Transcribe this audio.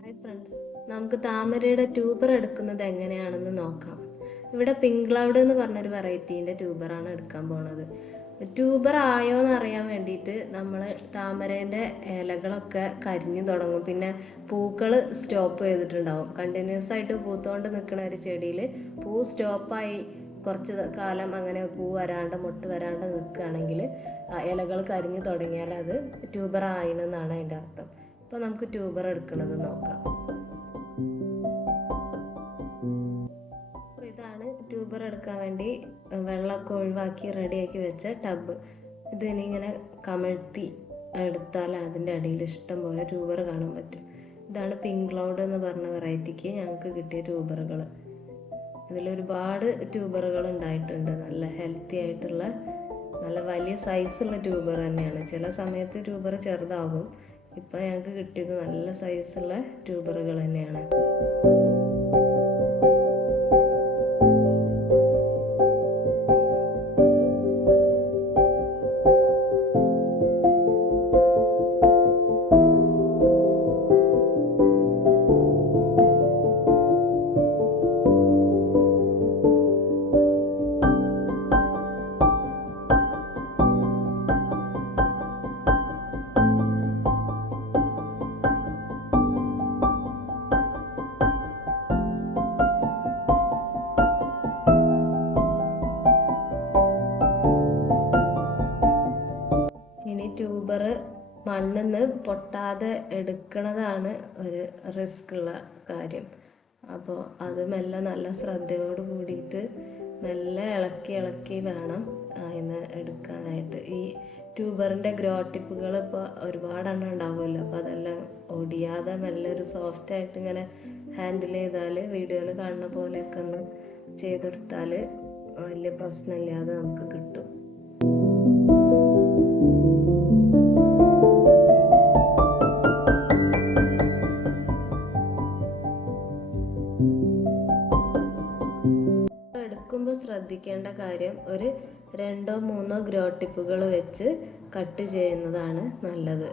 Hi friends, നമുക്ക് താമരയുടെ tuber എടുക്കുന്നത് എങ്ങനെയാണെന്ന് നോക്കാം. ഇവിടെ പിങ്ക് ക്ലൗഡ് എന്ന് പറഞ്ഞൊരു വെറൈറ്റീൻ്റെ ട്യൂബറാണ് എടുക്കാൻ പോണത്. ട്യൂബർ ആയോ എന്ന് അറിയാൻ വേണ്ടിയിട്ട് നമ്മൾ താമരേൻ്റെ ഇലകളൊക്കെ കരിഞ്ഞു തുടങ്ങും. പിന്നെ പൂക്കൾ സ്റ്റോപ്പ് ചെയ്തിട്ടുണ്ടാവും. കണ്ടിന്യൂസ് ആയിട്ട് പൂത്തുകൊണ്ട് നിൽക്കുന്ന ഒരു ചെടിയിൽ പൂ സ്റ്റോപ്പായി കുറച്ച് കാലം അങ്ങനെ പൂ വരാണ്ട് മൊട്ട് വരാണ്ട് നിൽക്കുകയാണെങ്കിൽ ഇലകൾ കരിഞ്ഞു തുടങ്ങിയാൽ അത് ട്യൂബർ ആയിണെന്നാണ് അതിൻ്റെ അർത്ഥം. അപ്പോൾ നമുക്ക് ട്യൂബർ എടുക്കുന്നത് നോക്കാം. അപ്പോൾ ഇതാണ് ട്യൂബർ എടുക്കാൻ വേണ്ടി വെള്ളമൊക്കെ ഒഴിവാക്കി റെഡിയാക്കി വെച്ച ടബ്. ഇതിനി ഇങ്ങനെ കമഴ്ത്തി എടുത്താൽ അതിൻ്റെ അടിയിൽ ഇഷ്ടം പോലെ ട്യൂബർ കാണാൻ പറ്റും. ഇതാണ് പിങ്ക് ക്ലൗഡ് എന്ന് പറഞ്ഞ വെറൈറ്റിക്ക് ഞങ്ങൾക്ക് കിട്ടിയ ട്യൂബറുകൾ. ഇതിലൊരുപാട് ട്യൂബറുകൾ ഉണ്ടായിട്ടുണ്ട്. നല്ല ഹെൽത്തി ആയിട്ടുള്ള നല്ല വലിയ സൈസുള്ള ട്യൂബർ തന്നെയാണ്. ചില സമയത്ത് ട്യൂബർ ചെറുതാകും. ഇപ്പം ഞങ്ങൾക്ക് കിട്ടിയത് നല്ല സൈസുള്ള ട്യൂബറുകൾ തന്നെയാണ്. ഇനി ട്യൂബർ മണ്ണിൽ നിന്ന് പൊട്ടാതെ എടുക്കുന്നതാണ് ഒരു റിസ്ക് ഉള്ള കാര്യം. അപ്പോൾ അത് മെല്ലെ നല്ല ശ്രദ്ധയോട് കൂടിയിട്ട് മെല്ലെ ഇളക്കി വേണം അതിന് എടുക്കാനായിട്ട്. ഈ ട്യൂബറിൻ്റെ ഗ്രോ ടിപ്പുകൾ ഇപ്പോൾ ഒരുപാടെണ്ണം ഉണ്ടാവുമല്ലോ. അപ്പോൾ അതെല്ലാം ഒടിയാതെ മെല്ലെ ഒരു സോഫ്റ്റായിട്ട് ഇങ്ങനെ ഹാൻഡിൽ ചെയ്താൽ വീഡിയോയിൽ കാണുന്ന പോലെയൊക്കെ ഒന്ന് ചെയ്തെടുത്താൽ വലിയ പ്രശ്നമില്ലാതെ നമുക്ക് കിട്ടും. എടുക്കുമ്പോൾ ശ്രദ്ധിക്കേണ്ട കാര്യം, ഒരു 2-3 ഗ്രോ ടിപ്പുകൾ വെച്ച് കട്ട് ചെയ്യുന്നതാണ് നല്ലത്.